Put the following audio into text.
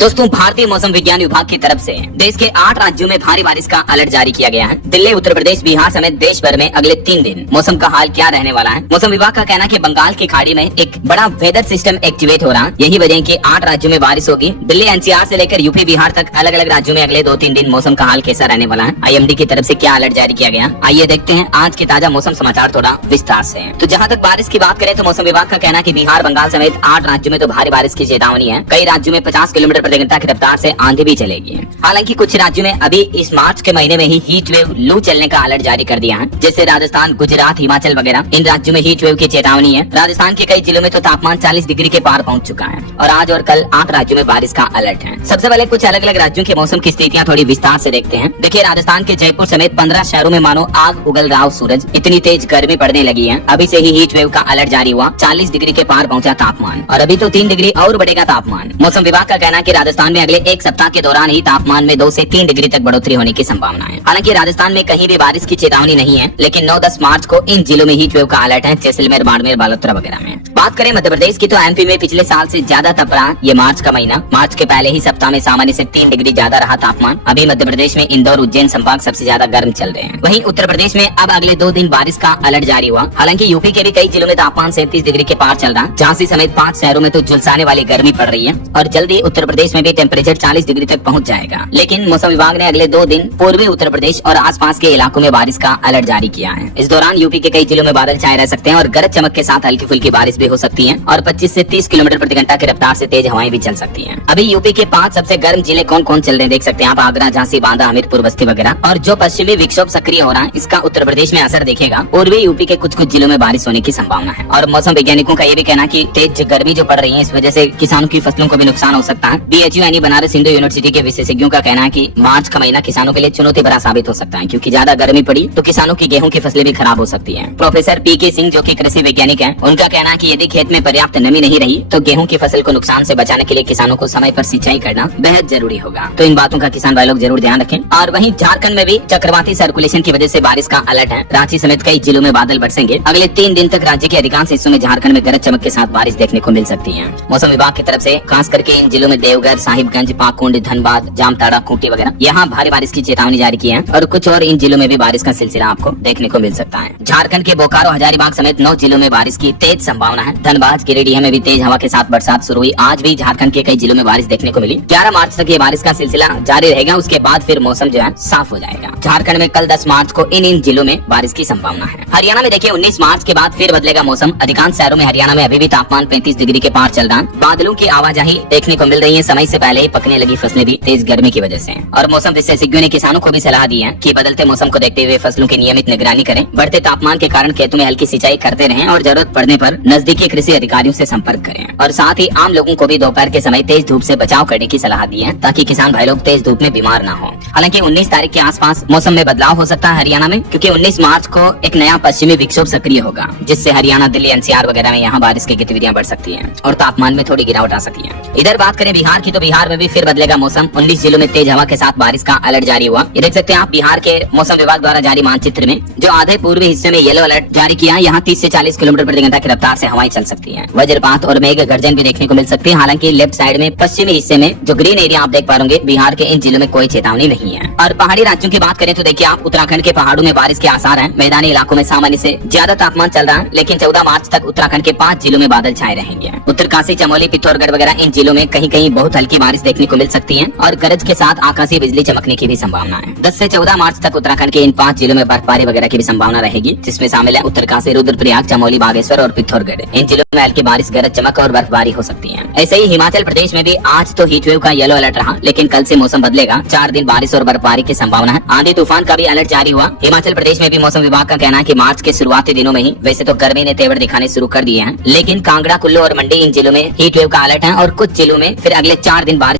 दोस्तों, भारतीय मौसम विज्ञान विभाग की तरफ से देश के 8 राज्यों में भारी बारिश का अलर्ट जारी किया गया है। दिल्ली, उत्तर प्रदेश, बिहार समेत देश भर में अगले 3 दिन मौसम का हाल क्या रहने वाला है। मौसम विभाग का कहना है कि बंगाल की खाड़ी में एक बड़ा वेदर सिस्टम एक्टिवेट हो रहा है। यही वजह है कि 8 राज्यों में बारिश होगी। दिल्ली एनसीआर से लेकर यूपी बिहार तक अलग अलग राज्यों में अगले 2-3 दिन मौसम का हाल कैसा रहने वाला है। IMD की तरफ से क्या अलर्ट जारी किया गया, आइए देखते हैं आज के ताजा मौसम समाचार थोड़ा विस्तार से। तो जहाँ तक बारिश की बात करें तो मौसम विभाग का कहना है कि बिहार, बंगाल समेत 8 राज्यों में तो भारी बारिश की चेतावनी है। कई राज्यों में 50 किलोमीटर प्रति घंटा की रफ्तार से आंधी भी चलेगी। हालांकि कुछ राज्यों में अभी इस मार्च के महीने में ही हीट वेव लू चलने का अलर्ट जारी कर दिया है, जैसे राजस्थान, गुजरात, हिमाचल वगैरह। इन राज्यों में हीट वेव की चेतावनी है। राजस्थान के कई जिलों में तो तापमान 40 डिग्री के पार पहुंच चुका है और आज और कल 8 राज्यों में बारिश का अलर्ट है। सबसे पहले कुछ अलग अलग राज्यों के मौसम की स्थितियां थोड़ी विस्तार से देखते हैं। देखिए, राजस्थान के जयपुर समेत 15 शहरों में मानो आग उगल रहा हो सूरज, इतनी तेज गर्मी पड़ने लगी है। अभी से ही हीट वेव का अलर्ट जारी हुआ, 40 डिग्री के पार पहुंचा तापमान और अभी तो 3 डिग्री और बढ़ेगा तापमान। मौसम विभाग का कहना है कि राजस्थान में अगले एक सप्ताह के दौरान ही तापमान में 2 से 3 डिग्री तक बढ़ोतरी होने की संभावना है। हालांकि राजस्थान में कहीं भी बारिश की चेतावनी नहीं है, लेकिन 9-10 मार्च को इन जिलों में हीट वेव का अलर्ट है, जैसलमेर, बाड़मेर, बालोतरा वगैरह में। बात करें मध्य प्रदेश की तो MP में पिछले साल से ज्यादा तप रहा ये मार्च का महीना। मार्च के पहले ही सप्ताह में सामान्य से 3 डिग्री ज्यादा रहा तापमान। अभी मध्य प्रदेश में इंदौर, उज्जैन संभाग सबसे ज्यादा गर्म चल रहे हैं। वहीं उत्तर प्रदेश में अब अगले 2 दिन बारिश का अलर्ट जारी हुआ। हालांकि यूपी के भी कई जिलों में तापमान 37 डिग्री के पार चल रहा। झांसी समेत 5 शहरों में तो झुलसाने वाली गर्मी पड़ रही है और जल्दी उत्तर प्रदेश में भी टेम्परेचर 40 डिग्री तक पहुंच जाएगा। लेकिन मौसम विभाग ने अगले 2 दिन पूर्वी उत्तर प्रदेश और आसपास के इलाकों में बारिश का अलर्ट जारी किया है। इस दौरान यूपी के कई जिलों में बादल छाए रह सकते हैं और गरज चमक के साथ हल्की फुल्की बारिश भी हो सकती है और 25 से 30 किलोमीटर प्रति घंटा की रफ्तार से तेज हवाएं भी चल सकती हैं। अभी यूपी के 5 सबसे गर्म जिले कौन कौन चल रहे हैं देख सकते हैं आप, आगरा, झांसी, बांदा, हमीरपुर, बस्ती वगैरह। और जो पश्चिमी विक्षोभ सक्रिय हो रहा है, इसका उत्तर प्रदेश में असर दिखेगा। पूर्वी यूपी के कुछ जिलों में बारिश होने की संभावना है और मौसम वैज्ञानिकों का ये भी कहना है कि तेज गर्मी जो पड़ रही है, इस वजह से किसानों की फसलों को भी नुकसान हो सकता है। BHU यानी बनारस हिंदू यूनिवर्सिटी के विशेषज्ञों का कहना है कि मार्च का महीना किसानों के लिए चुनौती भरा साबित हो सकता है, क्योंकि ज्यादा गर्मी पड़ी तो किसानों की गेहूं की फसलें भी खराब हो सकती हैं। प्रोफेसर PK सिंह, जो कि कृषि वैज्ञानिक हैं, उनका कहना है कि यदि खेत में पर्याप्त नमी नहीं रही तो गेहूं की फसल को नुकसान से बचाने के लिए किसानों को समय पर सिंचाई करना बेहद जरूरी होगा। तो इन बातों का किसान भाई लोग जरूर ध्यान रखें। और वहीं झारखंड में भी चक्रवाती सर्कुलेशन की वजह से बारिश का अलर्ट है। रांची समेत कई जिलों में बादल बरसेंगे। अगले 3 दिन तक राज्य के अधिकांश हिस्सों में झारखंड में गरज चमक के साथ बारिश देखने को मिल सकती है। मौसम विभाग की तरफ से खास करके इन जिलों में देवघर, साहिबगंज, पाकुंड, धनबाद, जामताड़ा, खूंटी वगैरह यहाँ भारी बारिश की चेतावनी जारी की है और कुछ और इन जिलों में भी बारिश का सिलसिला आपको देखने को मिल सकता है। झारखंड के बोकारो, हजारीबाग समेत 9 जिलों में बारिश की तेज संभावना है। धनबाद, गिरिडीह में भी तेज हवा के साथ बरसात शुरू हुई। आज भी झारखंड के कई जिलों में बारिश देखने को मिली। 11 मार्च तक ये बारिश का सिलसिला जारी रहेगा, उसके बाद फिर मौसम जो है साफ हो जाएगा। झारखंड में कल 10 मार्च को इन जिलों में बारिश की संभावना है। हरियाणा में देखिए 19 मार्च के बाद फिर बदलेगा मौसम। अधिकांश शहरों में हरियाणा में अभी भी तापमान 35 डिग्री के पार चल रहा है। बादलों की आवाजाही देखने को मिल रही है। समय से पहले ही पकने लगी फसलें भी तेज गर्मी की वजह से। और मौसम विशेषज्ञों ने किसानों को भी सलाह दी है कि बदलते मौसम को देखते हुए फसलों की नियमित निगरानी करें। बढ़ते तापमान के कारण खेतों में हल्की सिंचाई करते रहें और जरूरत पड़ने पर नजदीकी कृषि अधिकारियों से संपर्क करें। और साथ ही आम लोगों को भी दोपहर के समय तेज धूप से बचाव करने की सलाह दी है, ताकि किसान भाई लोग तेज धूप में बीमार न हो। हालांकि 19 तारीख के आसपास मौसम में बदलाव हो सकता है हरियाणा में, क्योंकि 19 मार्च को एक नया पश्चिमी विक्षोभ सक्रिय होगा, जिससे हरियाणा, दिल्ली, NCR वगैरह में यहाँ बारिश की गतिविधियां बढ़ सकती हैं और तापमान में थोड़ी गिरावट आ सकती है। इधर बात करें बिहार की तो बिहार में भी फिर बदलेगा मौसम। 19 जिलों में तेज हवा के साथ बारिश का अलर्ट जारी हुआ। ये देख सकते हैं आप बिहार के मौसम विभाग द्वारा जारी मानचित्र में, जो आधे पूर्वी हिस्से में येलो अलर्ट जारी किया है। यहाँ 30 से 40 किलोमीटर प्रति घंटा की रफ्तार से हवाएं चल सकती है। वज्रपात और मेघ गर्जन भी देखने को मिल सकती है। हालांकि लेफ्ट साइड में पश्चिमी हिस्से में जो ग्रीन एरिया आप देख पा रहे बिहार के इन जिलों में कोई चेतावनी नहीं है। और पहाड़ी राज्यों की बात करें तो देखिए आप, उत्तराखंड के पहाड़ों में बारिश के आसार हैं। मैदानी इलाकों में सामान्य से ज्यादा तापमान चल रहा है, लेकिन 14 मार्च तक उत्तराखंड के 5 जिलों में बादल छाए रहेंगे। उत्तरकाशी, चमोली, पिथौरागढ़ वगैरह इन जिलों में कहीं कहीं बहुत हल्की बारिश देखने को मिल सकती है और गरज के साथ आकाशीय बिजली चमकने की भी संभावना है। 10 से 14 मार्च तक उत्तराखंड के इन 5 जिलों में बर्फबारी वगैरह की भी संभावना रहेगी, जिसमें शामिल है उत्तरकाशी, रुद्रप्रयाग, चमोली, बागेश्वर और पिथौरागढ़। इन जिलों में हल्की बारिश, गरज चमक और बर्फबारी हो सकती है। ऐसे ही हिमाचल प्रदेश में भी आज तो हीट वेव का येलो अलर्ट रहा, लेकिन कल से मौसम बदलेगा। 4 दिन बारिश और बर्फबारी की संभावना है। आंधी तूफान का भी अलर्ट जारी हुआ। हिमाचल प्रदेश में भी मौसम विभाग का कहना है कि मार्च के शुरुआती दिनों में ही वैसे तो गर्मी ने तेवर दिखाने शुरू कर दिए हैं, लेकिन कांगड़ा, कुल्लू और मंडी इन जिलों में हीट वेव का अलर्ट है और कुछ जिलों में फिर अगले 4 दिन बारिश